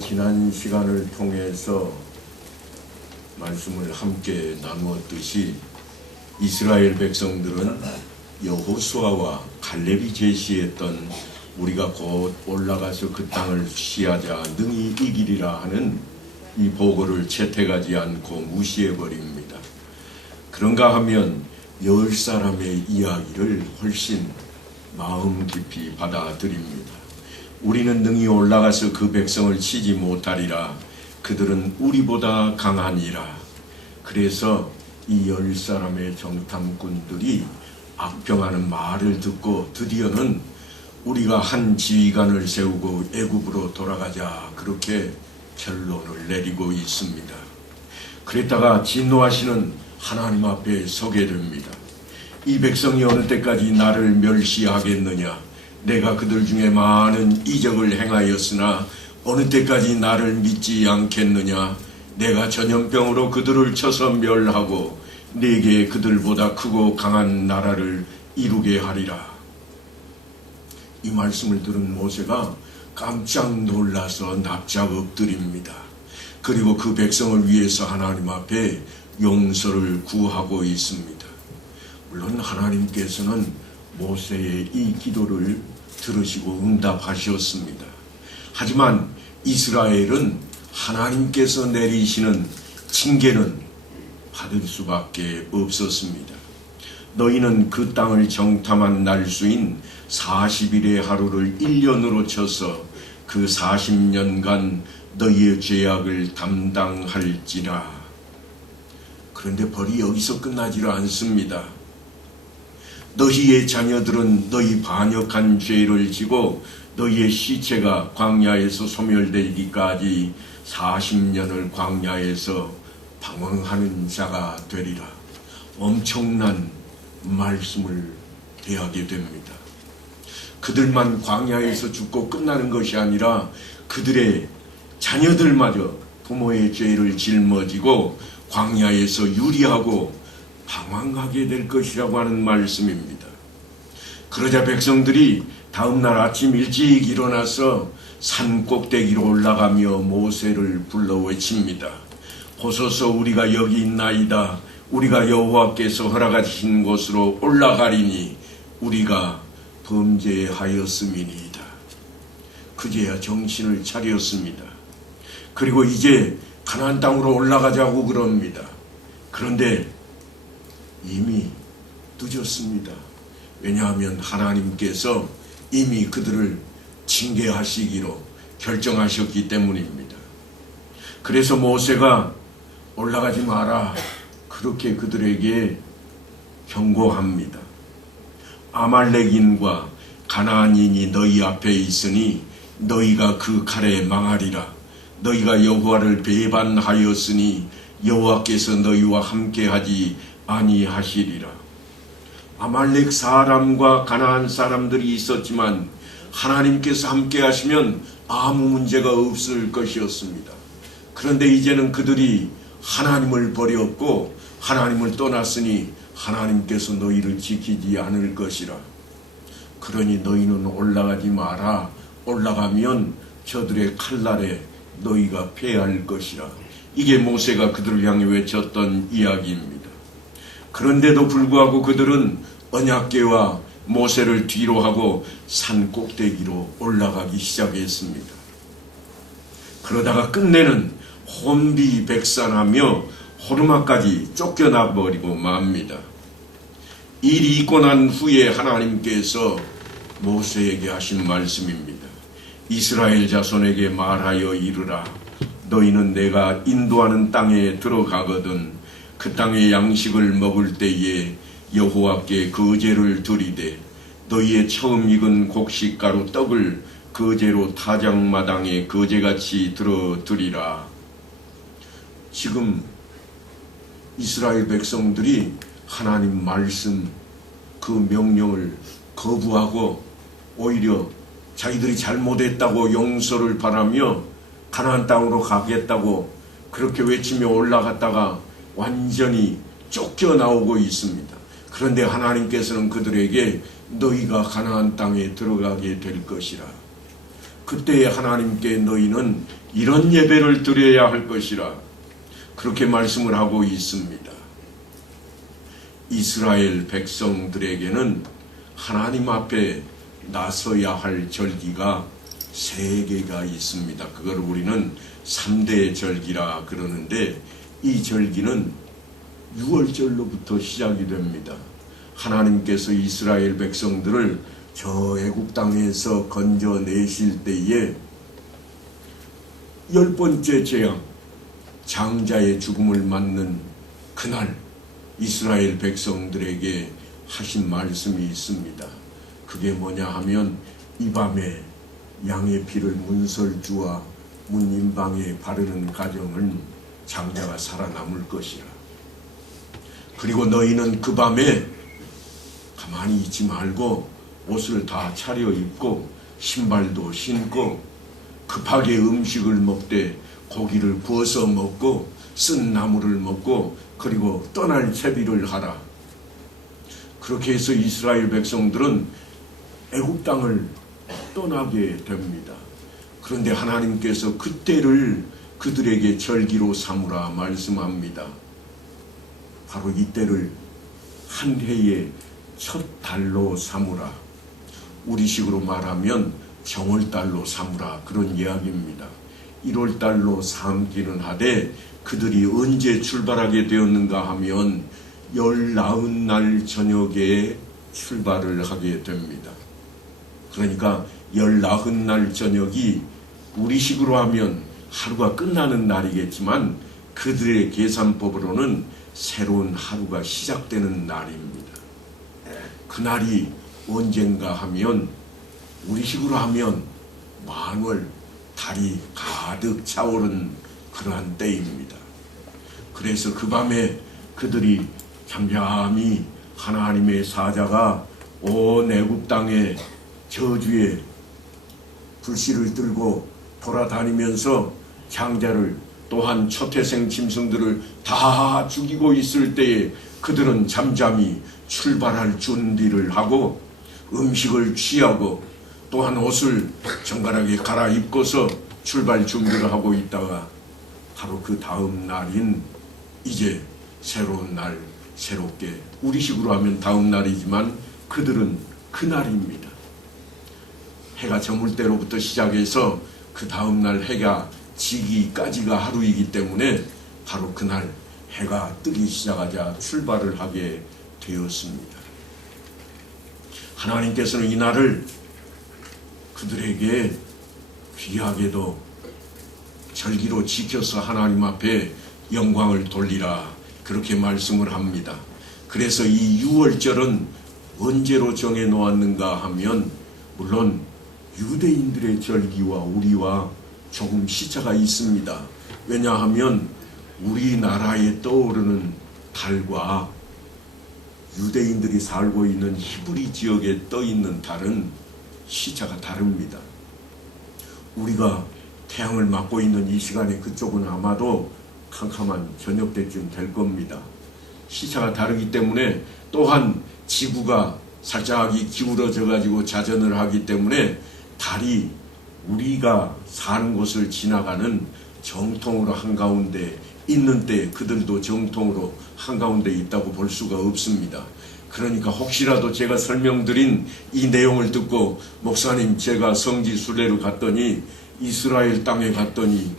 지난 시간을 통해서 말씀을 함께 나누었듯이 이스라엘 백성들은 여호수아와 갈렙이 제시했던 우리가 곧 올라가서 그 땅을 시하자 능히 이기리라 하는 이 보고를 채택하지 않고 무시해버립니다. 그런가 하면 10사람의 이야기를 훨씬 마음 깊이 받아들입니다. 우리는 능히 올라가서 그 백성을 치지 못하리라. 그들은 우리보다 강하니라. 그래서 이 10사람의 정탐꾼들이 악평하는 말을 듣고 드디어는 우리가 한 지휘관을 세우고 애굽으로 돌아가자, 그렇게 결론을 내리고 있습니다. 그랬다가 진노하시는 하나님 앞에 서게 됩니다. 이 백성이 어느 때까지 나를 멸시하겠느냐? 내가 그들 중에 많은 이적을 행하였으나 어느 때까지 나를 믿지 않겠느냐? 내가 전염병으로 그들을 쳐서 멸하고 내게 그들보다 크고 강한 나라를 이루게 하리라. 이 말씀을 들은 모세가 깜짝 놀라서 납작 엎드립니다. 그리고 그 백성을 위해서 하나님 앞에 용서를 구하고 있습니다. 물론 하나님께서는 모세의 이 기도를 들으시고 응답하셨습니다. 하지만 이스라엘은 하나님께서 내리시는 징계는 받을 수밖에 없었습니다. 너희는 그 땅을 정탐한 날수인 40일의 하루를 1년으로 쳐서 그 40년간 너희의 죄악을 담당할지라. 그런데 벌이 여기서 끝나지를 않습니다. 너희의 자녀들은 너희 반역한 죄를 지고 너희의 시체가 광야에서 소멸되기까지 40년을 광야에서 방황하는 자가 되리라. 엄청난 말씀을 대하게 됩니다. 그들만 광야에서 죽고 끝나는 것이 아니라 그들의 자녀들마저 부모의 죄를 짊어지고 광야에서 유리하고 방황하게 될 것이라고 하는 말씀입니다. 그러자 백성들이 다음날 아침 일찍 일어나서 산 꼭대기로 올라가며 모세를 불러 외칩니다. 보소서, 우리가 여기 있나이다. 우리가 여호와께서 허락하신 곳으로 올라가리니 우리가 범죄하였음이니이다. 그제야 정신을 차렸습니다. 그리고 이제 가나안 땅으로 올라가자고 그럽니다. 그런데 이미 늦었습니다. 왜냐하면 하나님께서 이미 그들을 징계하시기로 결정하셨기 때문입니다. 그래서 모세가 올라가지 마라, 그렇게 그들에게 경고합니다. 아말렉인과 가나안인이 너희 앞에 있으니 너희가 그 칼에 망하리라. 너희가 여호와를 배반하였으니 여호와께서 너희와 함께하지 아니하시리라. 아말렉 사람과 가나안 사람들이 있었지만 하나님께서 함께 하시면 아무 문제가 없을 것이었습니다. 그런데 이제는 그들이 하나님을 버렸고 하나님을 떠났으니 하나님께서 너희를 지키지 않을 것이라. 그러니 너희는 올라가지 마라. 올라가면 저들의 칼날에 너희가 패할 것이라. 이게 모세가 그들을 향해 외쳤던 이야기입니다. 그런데도 불구하고 그들은 언약궤와 모세를 뒤로 하고 산 꼭대기로 올라가기 시작했습니다. 그러다가 끝내는 혼비백산하며 호르마까지 쫓겨나 버리고 맙니다. 일이 있고 난 후에 하나님께서 모세에게 하신 말씀입니다. 이스라엘 자손에게 말하여 이르라. 너희는 내가 인도하는 땅에 들어가거든 그 땅의 양식을 먹을 때에 여호와께 거제를 드리되 너희의 처음 익은 곡식가루 떡을 거제로 타작마당에 거제같이 들어드리라. 지금 이스라엘 백성들이 하나님 말씀 그 명령을 거부하고 오히려 자기들이 잘못했다고 용서를 바라며 가나안 땅으로 가겠다고 그렇게 외치며 올라갔다가 완전히 쫓겨나오고 있습니다. 그런데 하나님께서는 그들에게 너희가 가나안 땅에 들어가게 될 것이라. 그때에 하나님께 너희는 이런 예배를 드려야 할 것이라 그렇게 말씀을 하고 있습니다. 이스라엘 백성들에게는 하나님 앞에 나서야 할 절기가 3개가 있습니다. 그걸 우리는 3대 절기라 그러는데, 이 절기는 6월절로부터 시작이 됩니다. 하나님께서 이스라엘 백성들을 저 애굽 땅에서 건져내실 때에 10번째 재앙, 장자의 죽음을 맞는 그날 이스라엘 백성들에게 하신 말씀이 있습니다. 그게 뭐냐 하면, 이 밤에 양의 피를 문설주와 문인방에 바르는 가정은 장자가 살아남을 것이라. 그리고 너희는 그 밤에 가만히 있지 말고 옷을 다 차려입고 신발도 신고 급하게 음식을 먹되 고기를 구워서 먹고 쓴 나물을 먹고 그리고 떠날 채비를 하라. 그렇게 해서 이스라엘 백성들은 애굽 땅을 떠나게 됩니다. 그런데 하나님께서 그때를 그들에게 절기로 삼으라 말씀합니다. 바로 이때를 한 해의 첫 달로 삼으라. 우리식으로 말하면 정월달로 삼으라, 그런 이야기입니다. 1월달로 삼기는 하되 그들이 언제 출발하게 되었는가 하면 19날 저녁에 출발을 하게 됩니다. 그러니까 19날 저녁이 우리식으로 하면 하루가 끝나는 날이겠지만 그들의 계산법으로는 새로운 하루가 시작되는 날입니다. 그날이 언젠가 하면 우리식으로 하면 만월, 달이 가득 차오른 그러한 때입니다. 그래서 그 밤에 그들이 잠잠히 하나님의 사자가 온 애굽 땅에 저주의 불씨를 들고 돌아다니면서 장자를 또한 초태생 짐승들을 다 죽이고 있을 때에 그들은 잠잠히 출발할 준비를 하고 음식을 취하고 또한 옷을 정갈하게 갈아입고서 출발 준비를 하고 있다가 바로 그 다음 날인 이제 새로운 날, 새롭게 우리식으로 하면 다음 날이지만 그들은 그날입니다. 해가 저물 때로부터 시작해서 그 다음 날 해가 지기까지가 하루이기 때문에 바로 그날 해가 뜨기 시작하자 출발을 하게 되었습니다. 하나님께서는 이날을 그들에게 귀하게도 절기로 지켜서 하나님 앞에 영광을 돌리라, 그렇게 말씀을 합니다. 그래서 이 6월절은 언제로 정해 놓았는가 하면 물론 유대인들의 절기와 우리와 조금 시차가 있습니다. 왜냐하면 우리나라에 떠오르는 달과 유대인들이 살고 있는 히브리 지역에 떠 있는 달은 시차가 다릅니다. 우리가 태양을 맞고 있는 이 시간에 그쪽은 아마도 캄캄한 저녁 때쯤 될 겁니다. 시차가 다르기 때문에 또한 지구가 살짝 기울어져 가지고 자전을 하기 때문에 달이 우리가 사는 곳을 지나가는 정통으로 한가운데 있는 때 그들도 정통으로 한가운데 있다고 볼 수가 없습니다. 그러니까 혹시라도 제가 설명드린 이 내용을 듣고 목사님 제가 성지 순례로 갔더니 이스라엘 땅에 갔더니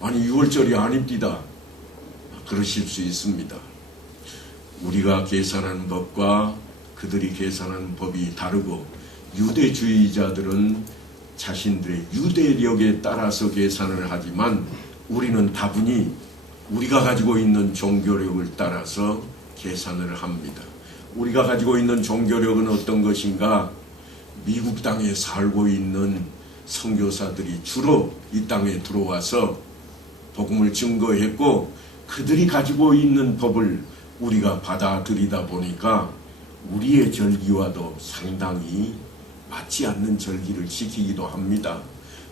아니 6월절이 아닙니다, 그러실 수 있습니다. 우리가 계산하는 법과 그들이 계산하는 법이 다르고 유대주의자들은 자신들의 유대력에 따라서 계산을 하지만 우리는 다분히 우리가 가지고 있는 종교력을 따라서 계산을 합니다. 우리가 가지고 있는 종교력은 어떤 것인가? 미국 땅에 살고 있는 선교사들이 주로 이 땅에 들어와서 복음을 증거했고 그들이 가지고 있는 법을 우리가 받아들이다 보니까 우리의 절기와도 상당히 맞지 않는 절기를 지키기도 합니다.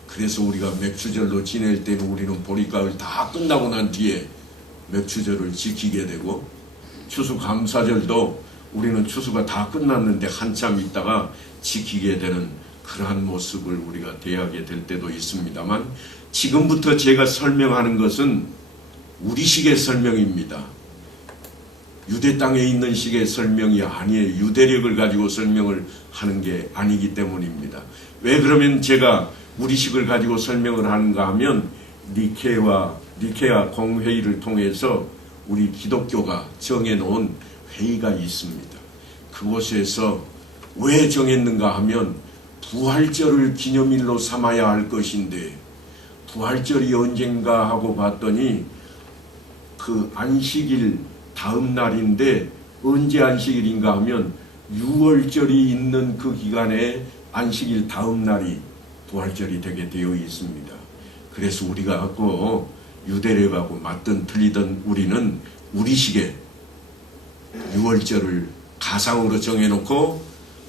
그래서 우리가 맥추절로 지낼 때는 우리는 보리가을 다 끝나고 난 뒤에 맥추절을 지키게 되고 추수감사절도 우리는 추수가 다 끝났는데 한참 있다가 지키게 되는 그러한 모습을 우리가 대하게 될 때도 있습니다만 지금부터 제가 설명하는 것은 우리식의 설명입니다. 유대 땅에 있는 식의 설명이 아니에요. 유대력을 가지고 설명을 하는 게 아니기 때문입니다. 왜 그러면 제가 우리식을 가지고 설명을 하는가 하면 니케아 공회의를 통해서 우리 기독교가 정해놓은 회의가 있습니다. 그곳에서 왜 정했는가 하면 부활절을 기념일로 삼아야 할 것인데 부활절이 언젠가 하고 봤더니 그 안식일 다음 날인데 언제 안식일인가 하면 6월절이 있는 그 기간에 안식일 다음 날이 부활절이 되게 되어 있습니다. 그래서 우리가 꼭 유대력하고 맞든 틀리든 우리는 우리식의 6월절을 가상으로 정해놓고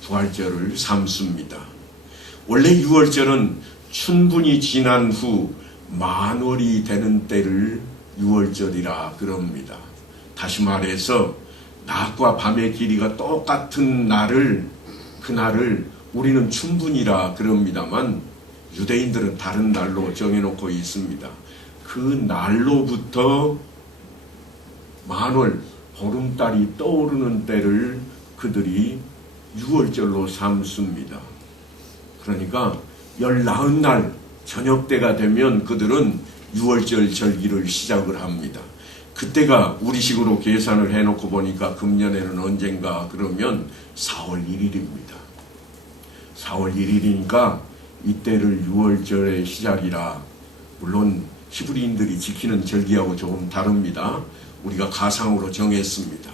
부활절을 삼습니다. 원래 6월절은 춘분이 지난 후 만월이 되는 때를 6월절이라 그럽니다. 다시 말해서 낮과 밤의 길이가 똑같은 그날을 우리는 춘분이라 그럽니다만 유대인들은 다른 날로 정해놓고 있습니다. 그 날로부터 만월, 보름달이 떠오르는 때를 그들이 6월절로 삼습니다. 그러니까 19날 저녁 때가 되면 그들은 6월절 절기를 시작을 합니다. 그때가 우리식으로 계산을 해놓고 보니까 금년에는 언젠가 그러면 4월 1일입니다. 4월 1일이니까 이때를 6월절의 시작이라 물론 히브리인들이 지키는 절기하고 조금 다릅니다. 우리가 가상으로 정했습니다.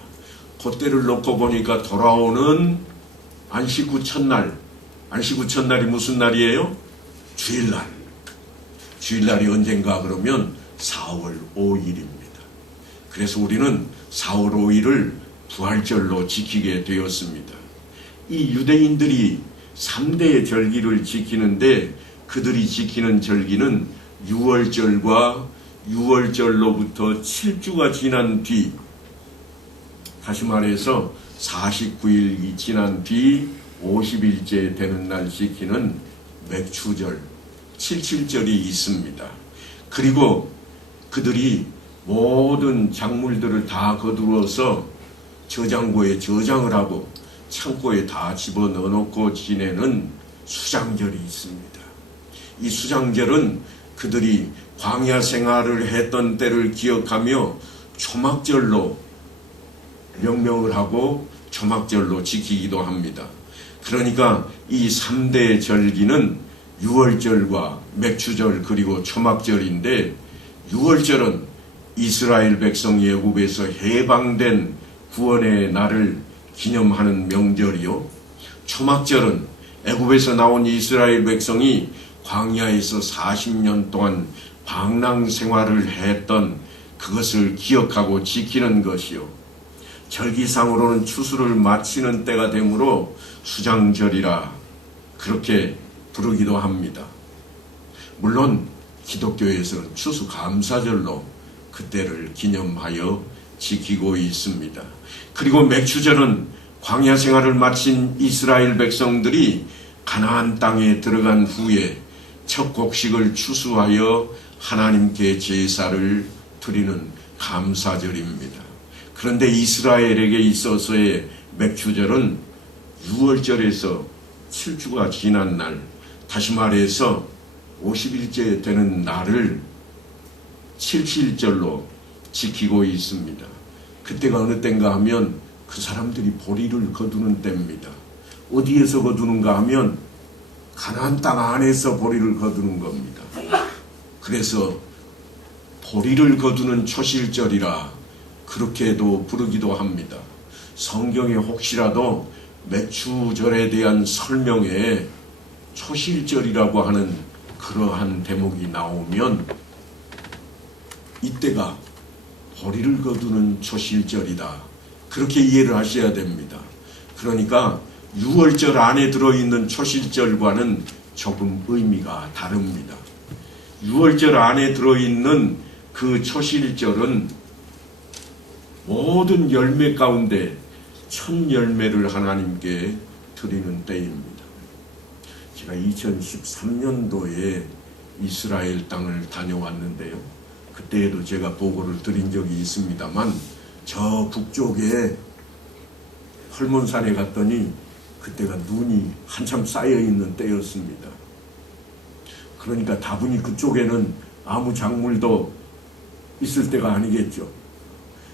그때를 놓고 보니까 돌아오는 안식 후 첫날, 안식 후 첫날이 무슨 날이에요? 주일날. 주일날이 언젠가 그러면 4월 5일입니다. 그래서 우리는 4월 5일을 부활절로 지키게 되었습니다. 이 유대인들이 3대의 절기를 지키는데 그들이 지키는 절기는 6월절과 6월절로부터 7주가 지난 뒤, 다시 말해서 49일이 지난 뒤 50일째 되는 날 지키는 맥추절, 77절이 있습니다. 그리고 그들이 모든 작물들을 다 거두어서 저장고에 저장을 하고 창고에 다 집어넣어 놓고 지내는 수장절이 있습니다. 이 수장절은 그들이 광야 생활을 했던 때를 기억하며 초막절로 명명을 하고 초막절로 지키기도 합니다. 그러니까 이 3대 절기는 6월절과 맥추절 그리고 초막절인데 6월절은 이스라엘 백성이 애굽에서 해방된 구원의 날을 기념하는 명절이요. 초막절은 애굽에서 나온 이스라엘 백성이 광야에서 40년 동안 방랑 생활을 했던 그것을 기억하고 지키는 것이요. 절기상으로는 추수를 마치는 때가 되므로 수장절이라 그렇게 부르기도 합니다. 물론 기독교에서는 추수감사절로 그때를 기념하여 지키고 있습니다. 그리고 맥추절은 광야 생활을 마친 이스라엘 백성들이 가나안 땅에 들어간 후에 첫 곡식을 추수하여 하나님께 제사를 드리는 감사절입니다. 그런데 이스라엘에게 있어서의 맥추절은 6월절에서 7주가 지난 날, 다시 말해서 50일째 되는 날을 77절로 지키고 있습니다. 그때가 어느 때인가 하면 그 사람들이 보리를 거두는 때입니다. 어디에서 거두는가 하면 가나안 땅 안에서 보리를 거두는 겁니다. 그래서 보리를 거두는 초실절이라 그렇게도 부르기도 합니다. 성경에 혹시라도 맥추절에 대한 설명에 초실절이라고 하는 그러한 대목이 나오면 이때가 보리를 거두는 초실절이다. 그렇게 이해를 하셔야 됩니다. 그러니까 6월절 안에 들어있는 초실절과는 조금 의미가 다릅니다. 6월절 안에 들어있는 그 초실절은 모든 열매 가운데 첫 열매를 하나님께 드리는 때입니다. 제가 2013년도에 이스라엘 땅을 다녀왔는데요. 그때에도 제가 보고를 드린 적이 있습니다만 저 북쪽에 헐몬산에 갔더니 그때가 눈이 한참 쌓여있는 때였습니다. 그러니까 다분히 그쪽에는 아무 작물도 있을 때가 아니겠죠.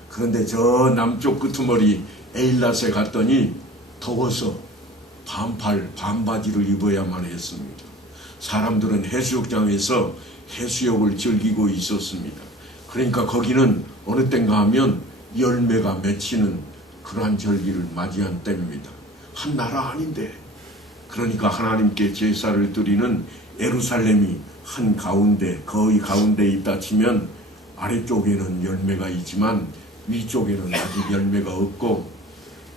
그런데 저 남쪽 끄트머리 에일랏에 갔더니 더워서 반팔, 반바지를 입어야만 했습니다. 사람들은 해수욕장에서 해수욕을 즐기고 있었습니다. 그러니까 거기는 어느 땐가 하면 열매가 맺히는 그러한 절기를 맞이한 때입니다. 한 나라 아닌데. 그러니까 하나님께 제사를 드리는 예루살렘이 한 가운데, 거의 가운데 있다 치면 아래쪽에는 열매가 있지만 위쪽에는 아직 열매가 없고,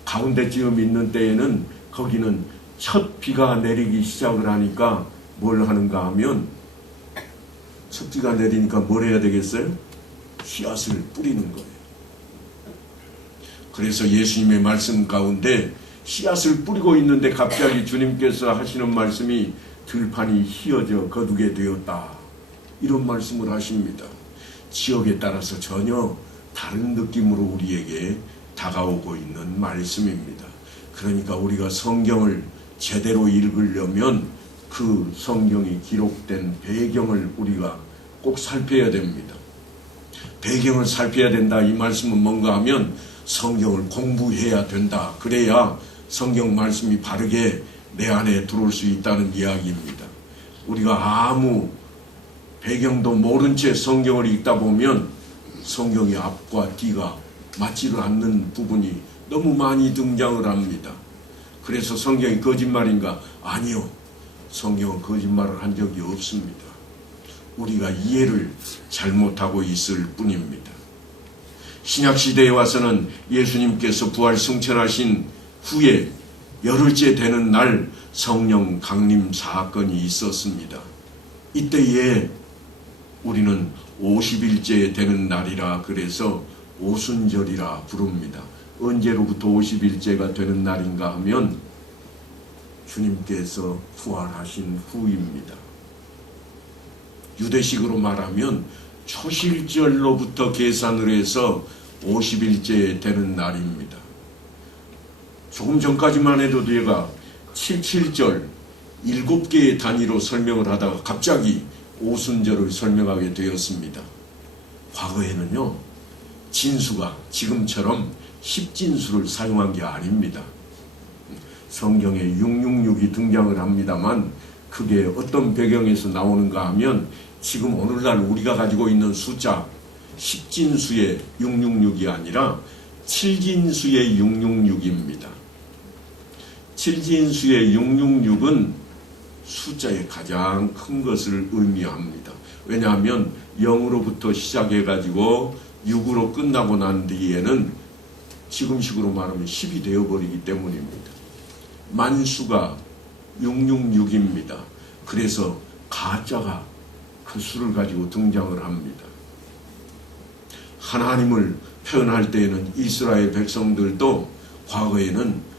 가운데쯤 있는 때에는 거기는 첫 비가 내리기 시작을 하니까 뭘 하는가 하면, 첫 비가 내리니까 뭘 해야 되겠어요? 씨앗을 뿌리는 거예요. 그래서 예수님의 말씀 가운데 씨앗을 뿌리고 있는데 갑자기 주님께서 하시는 말씀이 들판이 휘어져 거두게 되었다, 이런 말씀을 하십니다. 지역에 따라서 전혀 다른 느낌으로 우리에게 다가오고 있는 말씀입니다. 그러니까 우리가 성경을 제대로 읽으려면 그 성경이 기록된 배경을 우리가 꼭 살펴야 됩니다. 배경을 살펴야 된다, 이 말씀은 뭔가 하면 성경을 공부해야 된다. 그래야 성경 말씀이 바르게 내 안에 들어올 수 있다는 이야기입니다. 우리가 아무 배경도 모른 채 성경을 읽다 보면 성경의 앞과 뒤가 맞지를 않는 부분이 너무 많이 등장을 합니다. 그래서 성경이 거짓말인가? 아니요. 성경은 거짓말을 한 적이 없습니다. 우리가 이해를 잘못하고 있을 뿐입니다. 신약시대에 와서는 예수님께서 부활 승천하신 후에 열흘째 되는 날 성령 강림 사건이 있었습니다. 이때에 우리는 50일째 되는 날이라 그래서 오순절이라 부릅니다. 언제로부터 50일째가 되는 날인가 하면 주님께서 부활하신 후입니다. 유대식으로 말하면 초실절로부터 계산을 해서 50일째 되는 날입니다. 조금 전까지만 해도 제가 77절 7개의 단위로 설명을 하다가 갑자기 오순절을 설명하게 되었습니다. 과거에는요, 진수가 지금처럼 10진수를 사용한 게 아닙니다. 성경에 666이 등장을 합니다만 그게 어떤 배경에서 나오는가 하면 지금 오늘날 우리가 가지고 있는 숫자 10진수의 666이 아니라 7진수의 666입니다. 7진수의 666은 숫자의 가장 큰 것을 의미합니다. 왜냐하면 0으로부터 시작해가지고 6으로 끝나고 난 뒤에는 지금식으로 말하면 10이 되어버리기 때문입니다. 만수가 666입니다. 그래서 가짜가 그 수를 가지고 등장을 합니다. 하나님을 표현할 때에는 이스라엘 백성들도 과거에는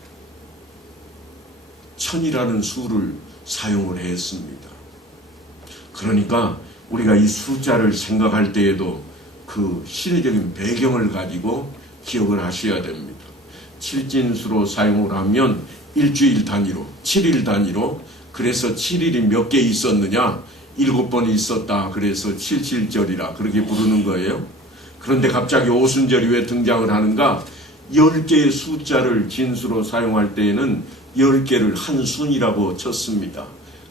1000이라는 수를 사용을 했습니다. 그러니까 우리가 이 숫자를 생각할 때에도 그 시대적인 배경을 가지고 기억을 하셔야 됩니다. 7진수로 사용을 하면 일주일 단위로, 7일 단위로, 그래서 7일이 몇 개 있었느냐? 7번이 있었다. 그래서 77절이라 그렇게 부르는 거예요. 그런데 갑자기 오순절이 왜 등장을 하는가? 10개의 숫자를 진수로 사용할 때에는 10개를 한 순이라고 쳤습니다.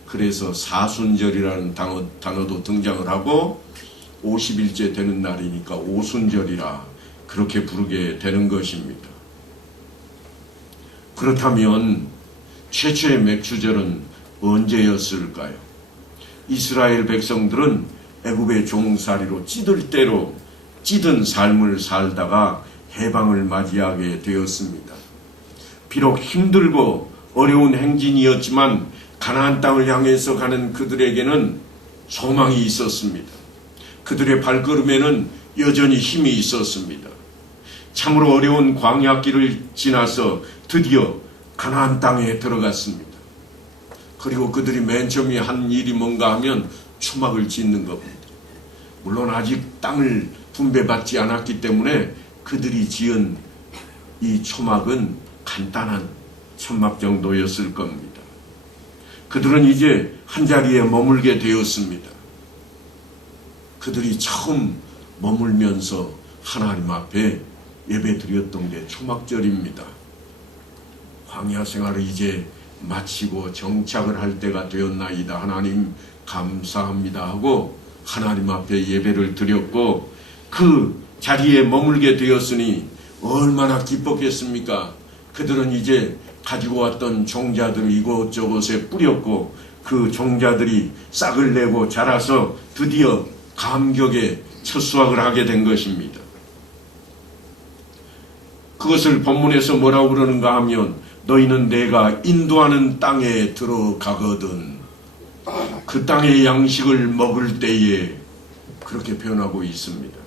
그래서 사순절이라는 단어도 등장을 하고 50일째 되는 날이니까 오순절이라 그렇게 부르게 되는 것입니다. 그렇다면 최초의 맥주절은 언제였을까요? 이스라엘 백성들은 애굽의 종살이로 찌들 대로 찌든 삶을 살다가 해방을 맞이하게 되었습니다. 비록 힘들고 어려운 행진이었지만 가나안 땅을 향해서 가는 그들에게는 소망이 있었습니다. 그들의 발걸음에는 여전히 힘이 있었습니다. 참으로 어려운 광야길을 지나서 드디어 가나안 땅에 들어갔습니다. 그리고 그들이 맨 처음에 한 일이 뭔가 하면 초막을 짓는 겁니다. 물론 아직 땅을 분배받지 않았기 때문에 그들이 지은 이 초막은 간단한 천막 정도였을 겁니다. 그들은 이제 한자리에 머물게 되었습니다. 그들이 처음 머물면서 하나님 앞에 예배 드렸던 게 초막절입니다. 광야 생활을 이제 마치고 정착을 할 때가 되었나이다. 하나님 감사합니다 하고 하나님 앞에 예배를 드렸고 그 자리에 머물게 되었으니 얼마나 기뻤겠습니까? 그들은 이제 가지고 왔던 종자들을 이곳저곳에 뿌렸고 그 종자들이 싹을 내고 자라서 드디어 감격의 첫 수확을 하게 된 것입니다. 그것을 본문에서 뭐라고 그러는가 하면 너희는 내가 인도하는 땅에 들어가거든 그 땅의 양식을 먹을 때에 그렇게 표현하고 있습니다.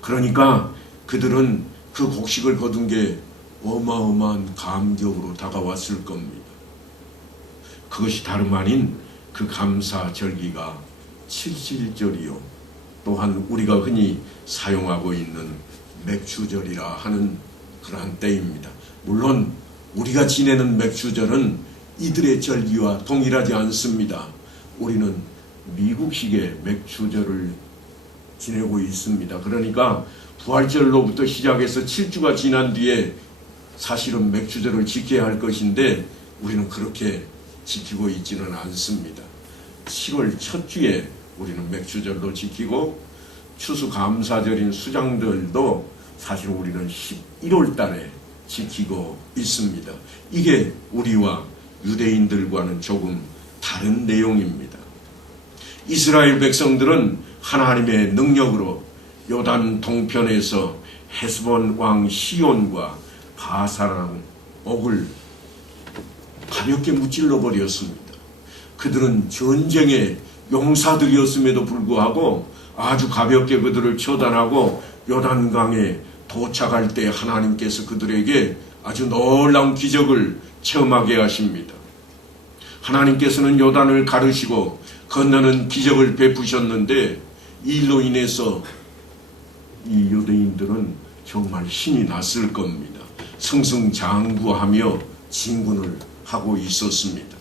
그러니까 그들은 그 곡식을 거둔 게 어마어마한 감격으로 다가왔을 겁니다. 그것이 다름 아닌 그 감사절기가 칠칠절이요 또한 우리가 흔히 사용하고 있는 맥추절이라 하는 그러한 때입니다. 물론 우리가 지내는 맥추절은 이들의 절기와 동일하지 않습니다. 우리는 미국식의 맥추절을 지내고 있습니다. 그러니까 부활절로부터 시작해서 7주가 지난 뒤에 사실은 맥추절을 지켜야 할 것인데 우리는 그렇게 지키고 있지는 않습니다. 7월 첫 주에 우리는 맥추절도 지키고 추수감사절인 수장들도 사실 우리는 11월 달에 지키고 있습니다. 이게 우리와 유대인들과는 조금 다른 내용입니다. 이스라엘 백성들은 하나님의 능력으로 요단 동편에서 헤스본 왕 시온과 바사랑 옥을 가볍게 무찔러 버렸습니다. 그들은 전쟁의 용사들이었음에도 불구하고 아주 가볍게 그들을 처단하고 요단강에 도착할 때 하나님께서 그들에게 아주 놀라운 기적을 체험하게 하십니다. 하나님께서는 요단을 가르시고 건너는 기적을 베푸셨는데 이 일로 인해서 이 유대인들은 정말 신이 났을 겁니다. 승승장구하며 진군을 하고 있었습니다.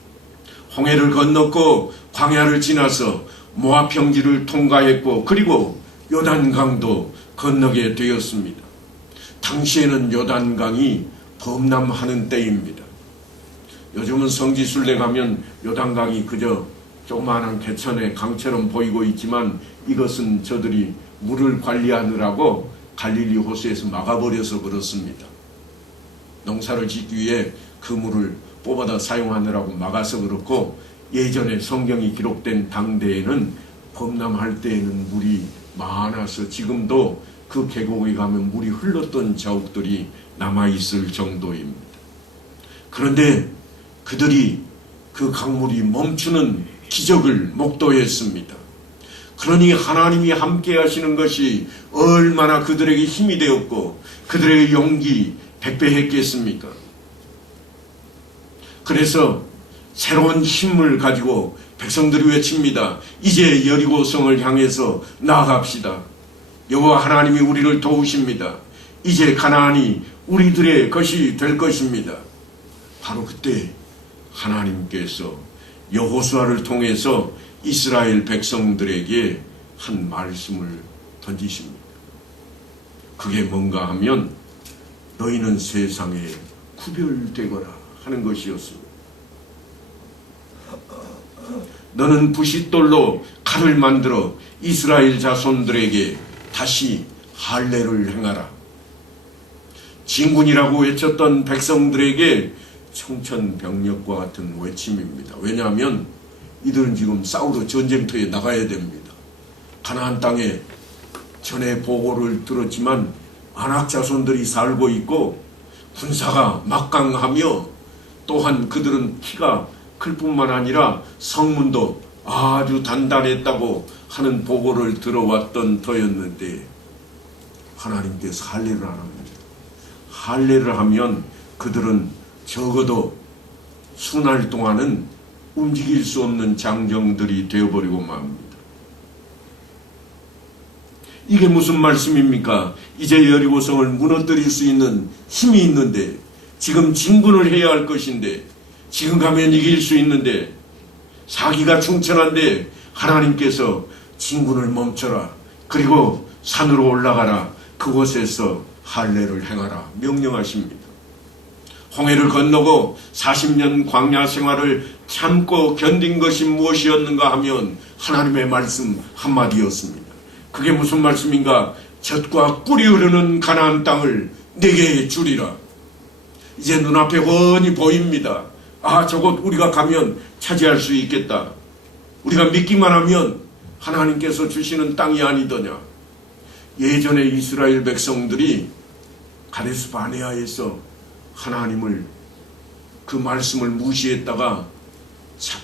홍해를 건넜고 광야를 지나서 모압 평지를 통과했고 그리고 요단강도 건너게 되었습니다. 당시에는 요단강이 범람하는 때입니다. 요즘은 성지순례 가면 요단강이 그저 조그마한 개천의 강처럼 보이고 있지만 이것은 저들이 물을 관리하느라고 갈릴리 호수에서 막아버려서 그렇습니다. 농사를 짓기 위해 그 물을 뽑아다 사용하느라고 막아서 그렇고 예전에 성경이 기록된 당대에는 범람할 때에는 물이 많아서 지금도 그 계곡에 가면 물이 흘렀던 자국들이 남아있을 정도입니다. 그런데 그들이 그 강물이 멈추는 기적을 목도했습니다. 그러니 하나님이 함께 하시는 것이 얼마나 그들에게 힘이 되었고 그들에게 용기 백배했겠습니까? 그래서 새로운 힘을 가지고 백성들이 외칩니다. 이제 여리고성을 향해서 나아갑시다. 여호와 하나님이 우리를 도우십니다. 이제 가나안이 우리들의 것이 될 것입니다. 바로 그때 하나님께서 여호수아를 통해서 이스라엘 백성들에게 한 말씀을 던지십니다. 그게 뭔가 하면 너희는 세상에 구별되거라 하는 것이었습니다. 너는 부싯돌로 칼을 만들어 이스라엘 자손들에게 다시 할례를 행하라. 진군이라고 외쳤던 백성들에게 청천벽력과 같은 외침입니다. 왜냐하면 이들은 지금 싸우러 전쟁터에 나가야 됩니다. 가나안 땅에 전에 보고를 들었지만 아낙 자손들이 살고 있고 군사가 막강하며 또한 그들은 키가 클 뿐만 아니라 성문도 아주 단단했다고 하는 보고를 들어왔던 터였는데 하나님께서 할례를 안 합니다. 할례를 하면 그들은 적어도 수날 동안은 움직일 수 없는 장정들이 되어버리고 맙니다. 이게 무슨 말씀입니까? 이제 여리고성을 무너뜨릴 수 있는 힘이 있는데, 지금 진군을 해야 할 것인데, 지금 가면 이길 수 있는데, 사기가 충천한데 하나님께서 진군을 멈춰라, 그리고 산으로 올라가라, 그곳에서 할례를 행하라 명령하십니다. 홍해를 건너고 40년 광야 생활을 참고 견딘 것이 무엇이었는가 하면 하나님의 말씀 한마디였습니다. 그게 무슨 말씀인가? 젖과 꿀이 흐르는 가나안 땅을 내게 주리라. 이제 눈앞에 훤히 보입니다. 아, 저곳 우리가 가면 차지할 수 있겠다. 우리가 믿기만 하면 하나님께서 주시는 땅이 아니더냐. 예전에 이스라엘 백성들이 가데스 바네아에서 하나님을, 그 말씀을 무시했다가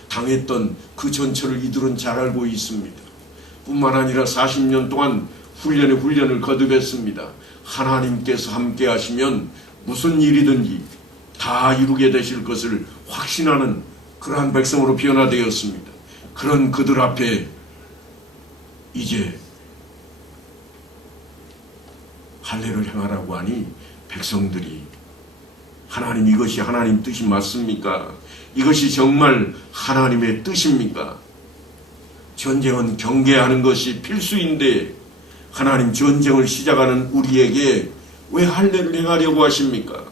당했던 그 전철을 이들은 잘 알고 있습니다. 뿐만 아니라 40년 동안 훈련을 거듭했습니다. 하나님께서 함께 하시면 무슨 일이든지 다 이루게 되실 것을 확신하는 그러한 백성으로 변화되었습니다. 그런 그들 앞에 이제 할례를 행하라고 하니 백성들이, 하나님, 이것이 하나님 뜻이 맞습니까? 이것이 정말 하나님의 뜻입니까? 전쟁은 경계하는 것이 필수인데 하나님, 전쟁을 시작하는 우리에게 왜 할례를 행하려고 하십니까?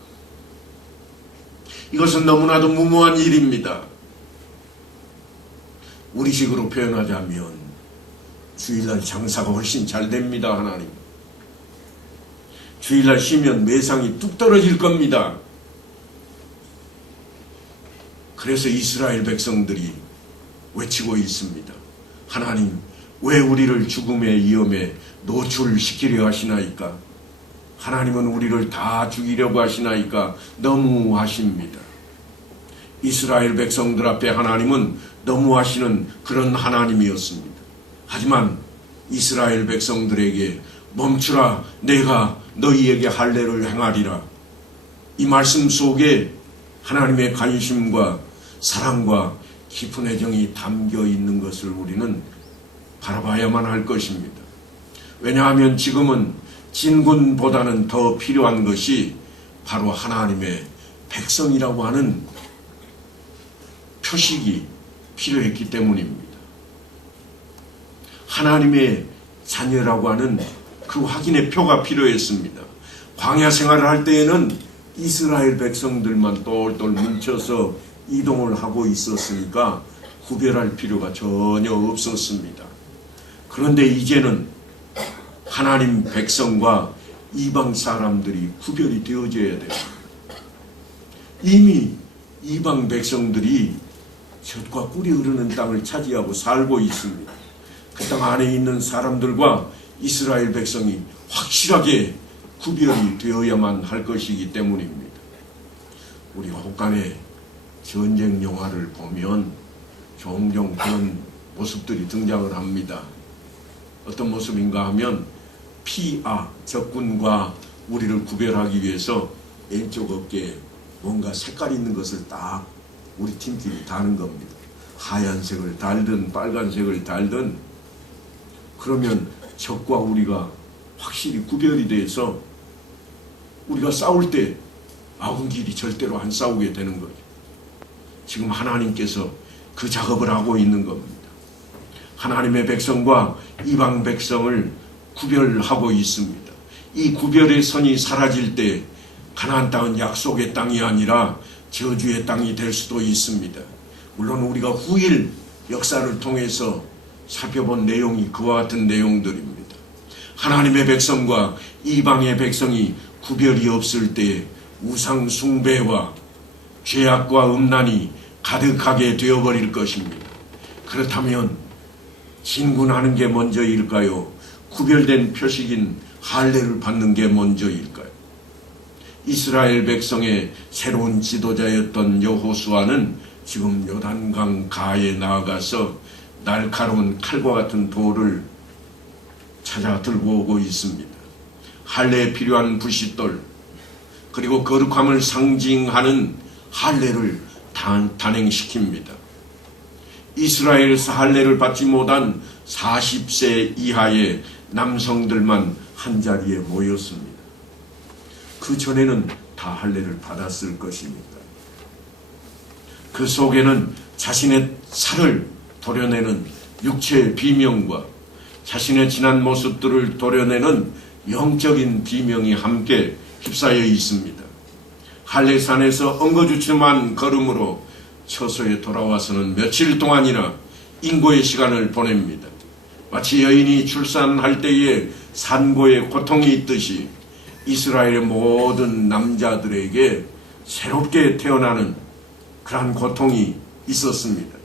이것은 너무나도 무모한 일입니다. 우리식으로 표현하자면 주일날 장사가 훨씬 잘 됩니다. 하나님, 주일날 쉬면 매상이 뚝 떨어질 겁니다. 그래서 이스라엘 백성들이 외치고 있습니다. 하나님, 왜 우리를 죽음의 위험에 노출시키려 하시나이까? 하나님은 우리를 다 죽이려고 하시나이까? 너무하십니다. 이스라엘 백성들 앞에 하나님은 너무하시는 그런 하나님이었습니다. 하지만 이스라엘 백성들에게 멈추라, 내가 너희에게 할례를 행하리라, 이 말씀 속에 하나님의 관심과 사랑과 깊은 애정이 담겨 있는 것을 우리는 바라봐야만 할 것입니다. 왜냐하면 지금은 진군보다는 더 필요한 것이 바로 하나님의 백성이라고 하는 표식이 필요했기 때문입니다. 하나님의 자녀라고 하는 그 확인의 표가 필요했습니다. 광야 생활을 할 때에는 이스라엘 백성들만 똘똘 뭉쳐서 이동을 하고 있었으니까 구별할 필요가 전혀 없었습니다. 그런데 이제는 하나님 백성과 이방 사람들이 구별이 되어져야 됩니다. 이미 이방 백성들이 젖과 꿀이 흐르는 땅을 차지하고 살고 있습니다. 그 땅 안에 있는 사람들과 이스라엘 백성이 확실하게 구별이 되어야만 할 것이기 때문입니다. 우리가 혹간에 전쟁 영화를 보면 종종 그런 모습들이 등장을 합니다. 어떤 모습인가 하면 적군과 우리를 구별하기 위해서 왼쪽 어깨에 뭔가 색깔 있는 것을 딱 우리 팀끼리 다는 겁니다. 하얀색을 달든 빨간색을 달든, 그러면 적과 우리가 확실히 구별이 돼서 우리가 싸울 때 아군끼리 절대로 안 싸우게 되는 거죠. 지금 하나님께서 그 작업을 하고 있는 겁니다. 하나님의 백성과 이방 백성을 구별하고 있습니다. 이 구별의 선이 사라질 때 가나안 땅은 약속의 땅이 아니라 저주의 땅이 될 수도 있습니다. 물론 우리가 후일 역사를 통해서 살펴본 내용이 그와 같은 내용들입니다. 하나님의 백성과 이방의 백성이 구별이 없을 때 우상 숭배와 죄악과 음란이 가득하게 되어버릴 것입니다. 그렇다면 진군하는 게 먼저일까요? 구별된 표식인 할례를 받는 게 먼저일까요? 이스라엘 백성의 새로운 지도자였던 여호수아는 지금 요단강 가에 나아가서 날카로운 칼과 같은 돌을 찾아 들고 오고 있습니다. 할례에 필요한 부싯돌, 그리고 거룩함을 상징하는 할례를 단행시킵니다. 이스라엘에서 할례를 받지 못한 40세 이하의 남성들만 한자리에 모였습니다. 그 전에는 다 할례를 받았을 것입니다. 그 속에는 자신의 살을 도려내는 육체의 비명과 자신의 지난 모습들을 도려내는 영적인 비명이 함께 휩싸여 있습니다. 할례산에서 엉거주춤한 걸음으로 처소에 돌아와서는 며칠 동안이나 인고의 시간을 보냅니다. 마치 여인이 출산할 때에 산고의 고통이 있듯이 이스라엘의 모든 남자들에게 새롭게 태어나는 그러한 고통이 있었습니다.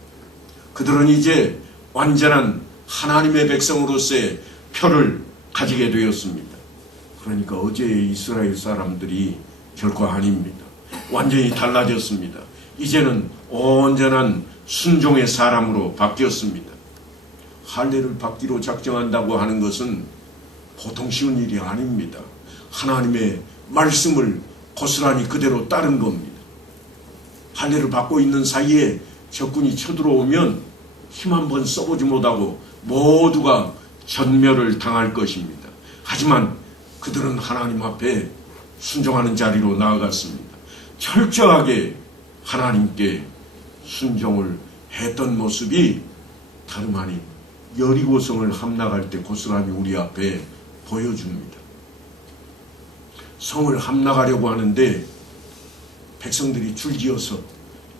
그들은 이제 완전한 하나님의 백성으로서의 표를 가지게 되었습니다. 그러니까 어제의 이스라엘 사람들이 결코 아닙니다. 완전히 달라졌습니다. 이제는 온전한 순종의 사람으로 바뀌었습니다. 할례를 받기로 작정한다고 하는 것은 보통 쉬운 일이 아닙니다. 하나님의 말씀을 고스란히 그대로 따른 겁니다. 할례를 받고 있는 사이에 적군이 쳐들어오면 힘 한번 써보지 못하고 모두가 전멸을 당할 것입니다. 하지만 그들은 하나님 앞에 순종하는 자리로 나아갔습니다. 철저하게 하나님께 순종을 했던 모습이 다름 아닌 여리고성을 함락할 때 고스란히 우리 앞에 보여줍니다. 성을 함락하려고 하는데 백성들이 줄지어서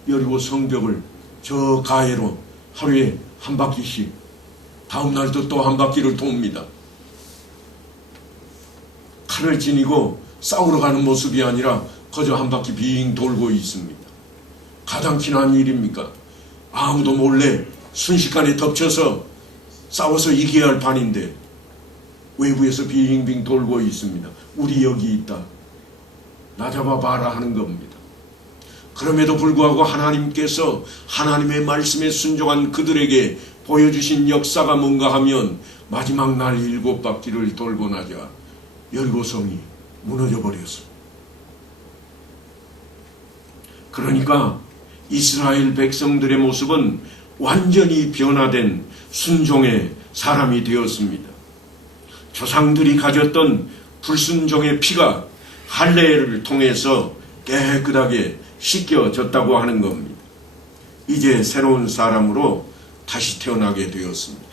여리고 성벽을 저 가해로 하루에 한 바퀴씩, 다음 날도 또 한 바퀴를 돕니다. 칼을 지니고 싸우러 가는 모습이 아니라 거저 한 바퀴 빙 돌고 있습니다. 가당키나 한 일입니까? 아무도 몰래 순식간에 덮쳐서 싸워서 이겨야 할 판인데 외부에서 빙빙 돌고 있습니다. 우리 여기 있다, 나 잡아봐라 하는 겁니다. 그럼에도 불구하고 하나님께서 하나님의 말씀에 순종한 그들에게 보여주신 역사가 뭔가 하면 마지막 날 7바퀴를 돌고 나자 여리고성이 무너져 버렸습니다. 그러니까 이스라엘 백성들의 모습은 완전히 변화된 순종의 사람이 되었습니다. 조상들이 가졌던 불순종의 피가 할례를 통해서 깨끗하게 씻겨졌다고 하는 겁니다. 이제 새로운 사람으로 다시 태어나게 되었습니다.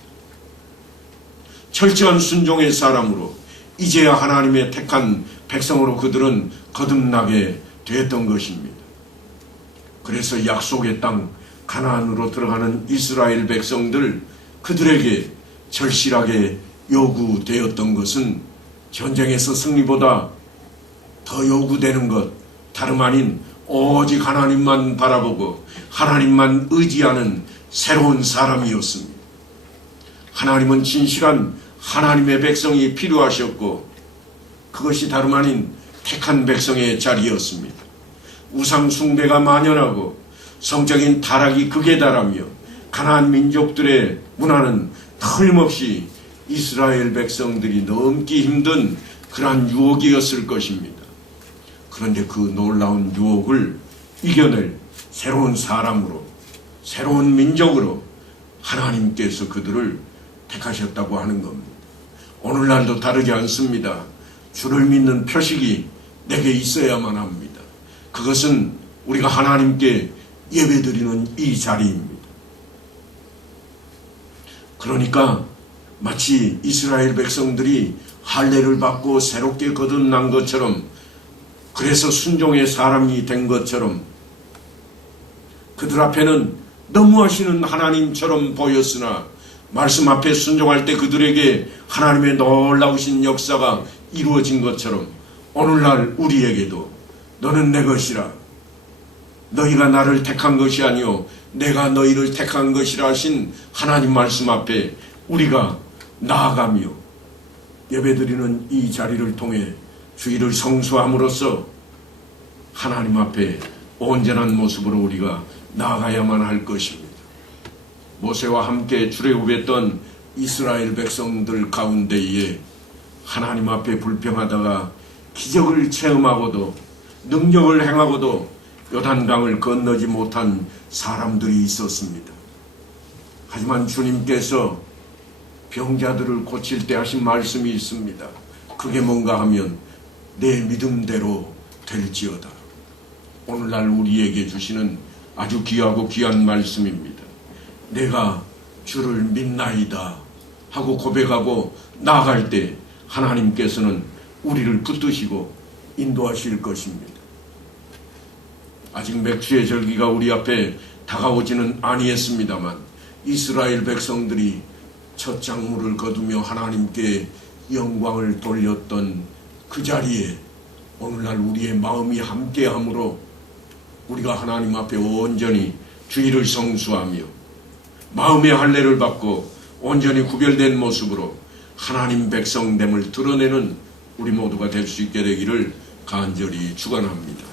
철저한 순종의 사람으로 이제야 하나님의 택한 백성으로 그들은 거듭나게 되었던 것입니다. 그래서 약속의 땅 가나안으로 들어가는 이스라엘 백성들, 그들에게 절실하게 요구되었던 것은 전쟁에서 승리보다 더 요구되는 것 다름 아닌 오직 하나님만 바라보고 하나님만 의지하는 새로운 사람이었습니다. 하나님은 진실한 하나님의 백성이 필요하셨고 그것이 다름 아닌 택한 백성의 자리였습니다. 우상 숭배가 만연하고 성적인 타락이 극에 달하며 가나안 민족들의 문화는 틀림없이 이스라엘 백성들이 넘기 힘든 그러한 유혹이었을 것입니다. 그런데 그 놀라운 유혹을 이겨낼 새로운 사람으로, 새로운 민족으로 하나님께서 그들을 택하셨다고 하는 겁니다. 오늘날도 다르지 않습니다. 주를 믿는 표식이 내게 있어야만 합니다. 그것은 우리가 하나님께 예배드리는 이 자리입니다. 그러니까 마치 이스라엘 백성들이 할례를 받고 새롭게 거듭난 것처럼, 그래서 순종의 사람이 된 것처럼 그들 앞에는 너무하시는 하나님처럼 보였으나 말씀 앞에 순종할 때 그들에게 하나님의 놀라우신 역사가 이루어진 것처럼 오늘날 우리에게도 너는 내 것이라, 너희가 나를 택한 것이 아니요 내가 너희를 택한 것이라 하신 하나님 말씀 앞에 우리가 나아가며 예배드리는 이 자리를 통해 주의를 성수함으로써 하나님 앞에 온전한 모습으로 우리가 나아가야만 할 것입니다. 모세와 함께 출애굽했던 이스라엘 백성들 가운데에 하나님 앞에 불평하다가 기적을 체험하고도 능력을 행하고도 요단강을 건너지 못한 사람들이 있었습니다. 하지만 주님께서 병자들을 고칠 때 하신 말씀이 있습니다. 그게 뭔가 하면 내 믿음대로 될지어다. 오늘날 우리에게 주시는 아주 귀하고 귀한 말씀입니다. 내가 주를 믿나이다 하고 고백하고 나아갈 때 하나님께서는 우리를 붙드시고 인도하실 것입니다. 아직 맥주의 절기가 우리 앞에 다가오지는 아니했습니다만 이스라엘 백성들이 첫 작물을 거두며 하나님께 영광을 돌렸던 그 자리에 오늘날 우리의 마음이 함께함으로 우리가 하나님 앞에 온전히 주의를 성수하며 마음의 할례를 받고 온전히 구별된 모습으로 하나님 백성됨을 드러내는 우리 모두가 될 수 있게 되기를 간절히 축원합니다.